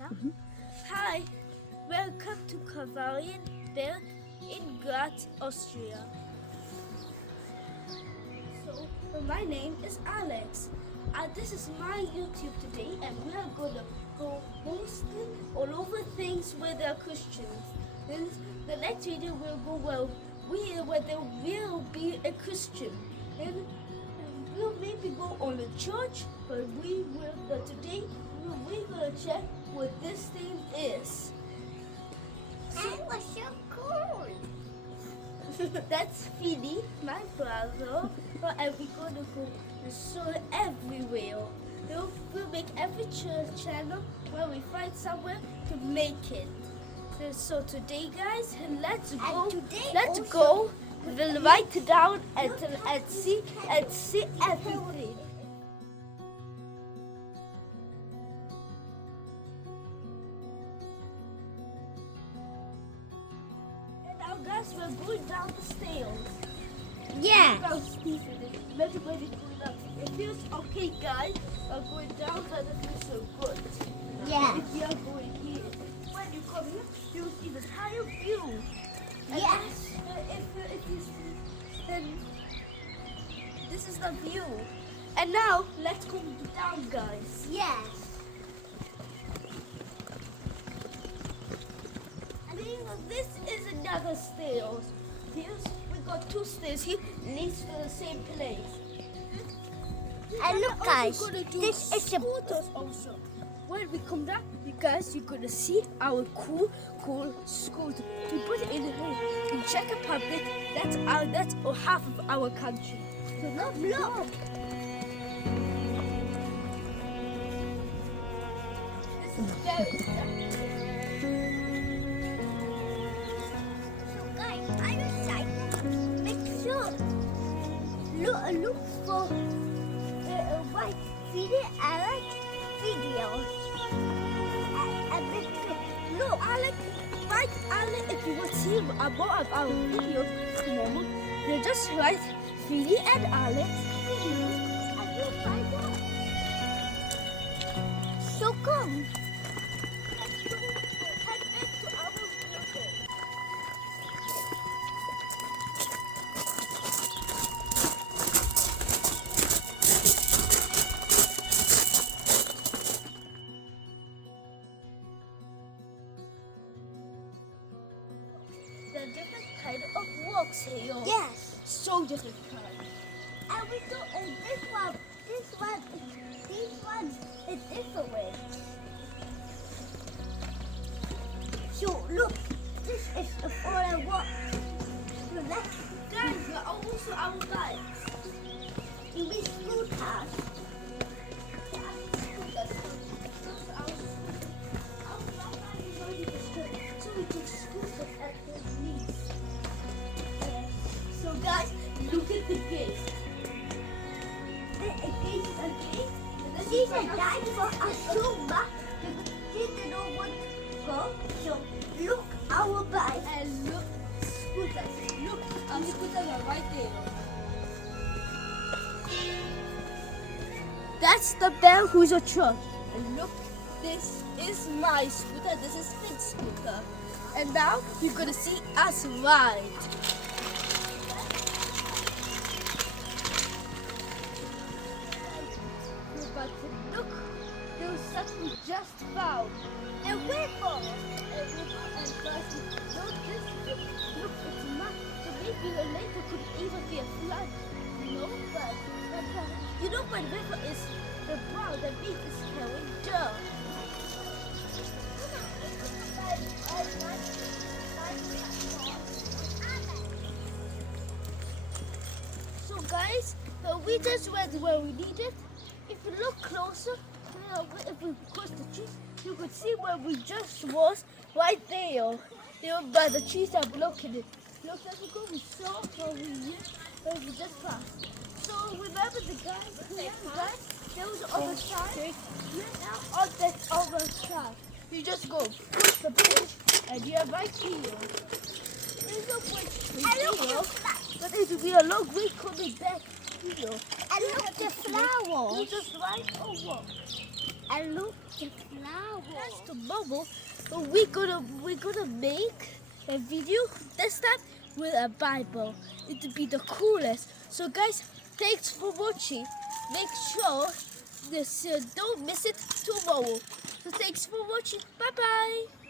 Hi, welcome to Kalvarienberg in Graz, Austria. So, my name is Alex. This is my YouTube today, and we are going to go mostly all over things where there are Christians. Then the next video will go where there will be a Christian. Then we'll maybe go on a church, but today we're gonna check what this thing is. And what's so cool? That's Fynn, my brother, and we're gonna go show everywhere. We'll make every church channel where we find somewhere to make it. So today, guys, let's go. We'll write it down and see everything. And now, guys, we're going down the stairs. Yeah. It feels okay, guys. I'm going down, but it feels so good. Yeah. If you're going here, when you come here, you'll see the entire view. Yes. If you see, then this is the view. And now, let's go down, guys. Yes. And this is another stairs. We got two stairs here, leads to the same place. And look, guys, this is a scooters also. When we come down, you're gonna see our cool scooter. We put it in the home in Czech Republic. That's half of our country. So look. This is very exciting. So, guys, I decided to make sure look for my video. I like videos. And make sure. Look, Alex, if you want to see more of our videos tomorrow, you just write Fynn and Alex videos and you'll find out. So come. Let's go head back to our building. There are different kind of walks here. Yes. So different kind. And we do this one is different. So look, this is for a walk. So let's Guys, we are almost to our bikes. do we scooters. So we took scooters at the least. So guys, look at the gate. The gate is a gate. And this She's is a guide for a Zumba. She didn't know what to go. So look our bike. And look, scooters. Look, our scooters are right there. That's the bell who's a truck. And look, this is my scooter. This is Finn's scooter. And now you're gonna see us ride. But look, there's something we just found. A river. And guys, look, it's mud. So maybe the later could even be a flood. But you know when river is the brown, the beach is carrying dirt. So guys, we just went where we needed. If you look closer, if we cross the trees, you could see where we just was right there. But the trees are blocking it. Look, as we go, we saw over here, where we just passed. So remember the guys, there was the other side. You're now on that other side. You just go push the bridge, and you're right here. There's no bridge here, but it will be a long way coming back here. And look the flower. You just right over. And look the flower. That's tomorrow. We're gonna make a video this time with a Bible. It'll be the coolest. So guys, thanks for watching. Make sure this don't miss it tomorrow. So thanks for watching. Bye bye.